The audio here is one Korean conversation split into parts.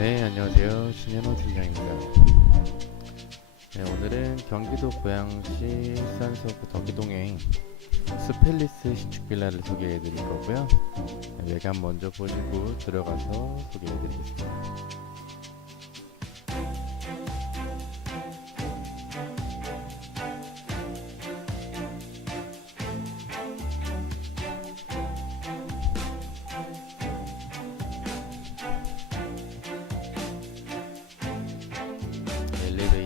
네, 안녕하세요. 신현호 팀장입니다. 네, 오늘은 경기도 고양시 일산서구 덕기동에 스펠리스 신축 빌라를 소개해 드릴 거고요. 네, 외관 먼저 보시고 들어가서 소개해 드리겠습니다.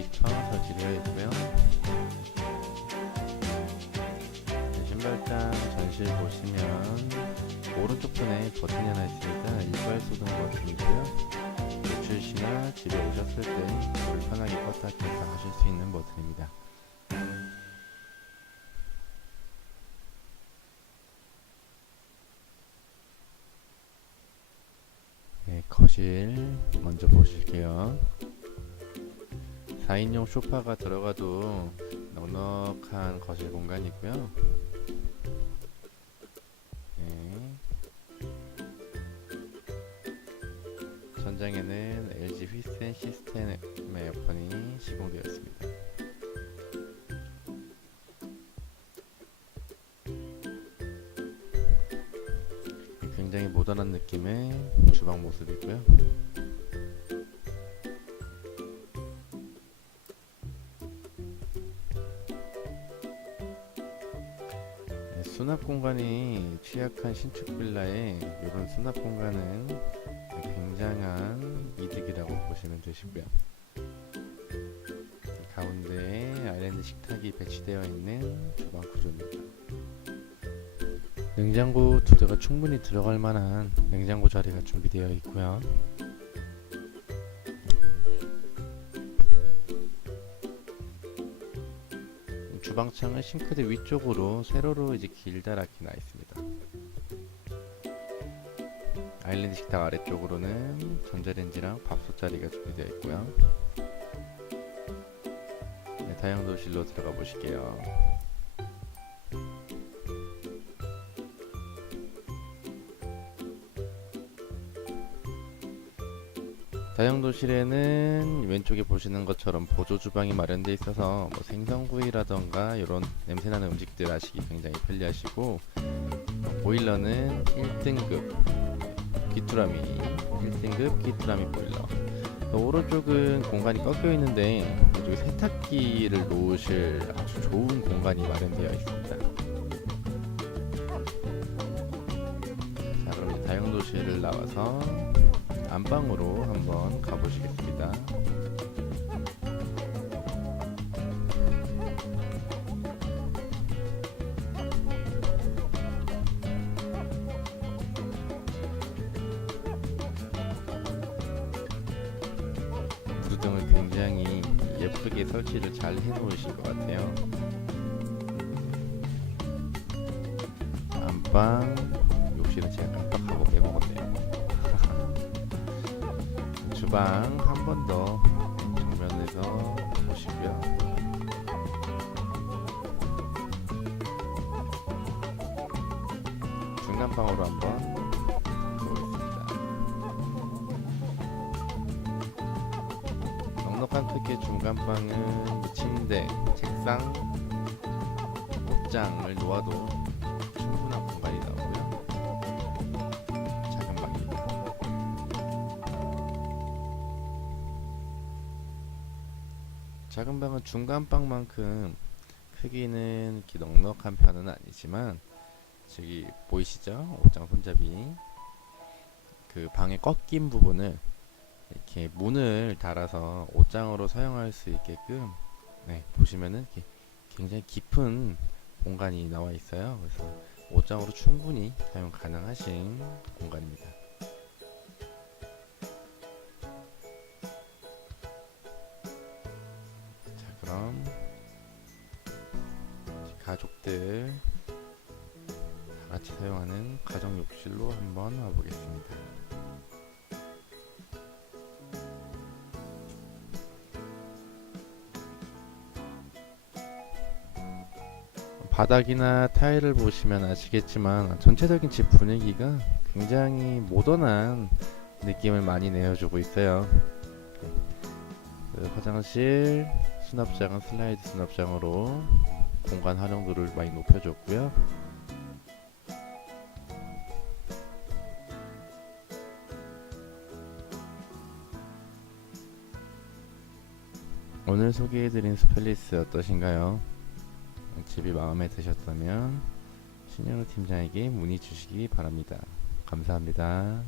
엘리베이터 설치되어 있고요. 네, 신발장 전실 보시면 오른쪽 편에 버튼이 하나 있으니까 이빨 소등 버튼이고요. 노출 시나 집에 오셨을 때 불편하게 껐다 켰다 하실 수 있는 버튼입니다. 네, 거실 먼저 보실게요. 4인용 소파가 들어가도 넉넉한 거실 공간이고요. 네. 전장에는 LG 휘센 시스템 에어컨이 시공되어 있습니다. 굉장히 모던한 느낌의 주방 모습이고요. 수납 공간이 취약한 신축 빌라에 이런 수납 공간은 굉장한 이득이라고 보시면 되시고요. 가운데에 아일랜드 식탁이 배치되어 있는 주방 구조입니다. 냉장고 두 대가 충분히 들어갈 만한 냉장고 자리가 준비되어 있고요. 주방창은 싱크대 위쪽으로 세로로 이제 길다랗게 나 있습니다. 아일랜드 식탁 아래쪽으로는 전자레인지랑 밥솥 자리가 준비되어 있고요. 네, 다용도실로 들어가 보실게요. 다용도실에는 왼쪽에 보시는 것처럼 보조 주방이 마련되어 있어서 뭐 생선구이라던가 이런 냄새나는 음식들 하시기 굉장히 편리하시고 보일러는 1등급 귀뚜라미 1등급 귀뚜라미 보일러. 오른쪽은 공간이 꺾여 있는데 이쪽에 세탁기를 놓으실 아주 좋은 공간이 마련되어 있습니다. 자 그럼 다용도실을 나와서 안방으로 한번 가보시겠습니다. 무드등을 굉장히 예쁘게 설치를 잘 해놓으신 것 같아요. 안방 욕실은 제가 주방 한 번 더 정면에서 보시고요. 중간 방으로 한번 보겠습니다. 넉넉한 크기의 중간 방은 침대, 책상, 옷장을 놓아도 작은 방은 중간 방만큼 크기는 이렇게 넉넉한 편은 아니지만 저기 보이시죠? 옷장 손잡이 그 방의 꺾인 부분을 이렇게 문을 달아서 옷장으로 사용할 수 있게끔 네, 보시면은 굉장히 깊은 공간이 나와 있어요. 그래서 옷장으로 충분히 사용 가능하신 공간입니다. 자, 그럼 가족들 다 같이 사용하는 가정 욕실로 한번 와보겠습니다. 바닥이나 타일을 보시면 아시겠지만 전체적인 집 분위기가 굉장히 모던한 느낌을 많이 내어주고 있어요. 네. 그 화장실 수납장은 슬라이드 수납장으로 공간 활용도를 많이 높여줬고요. 오늘 소개해드린 스펠리스 어떠신가요? 집이 마음에 드셨다면 신현우 팀장에게 문의 주시기 바랍니다. 감사합니다.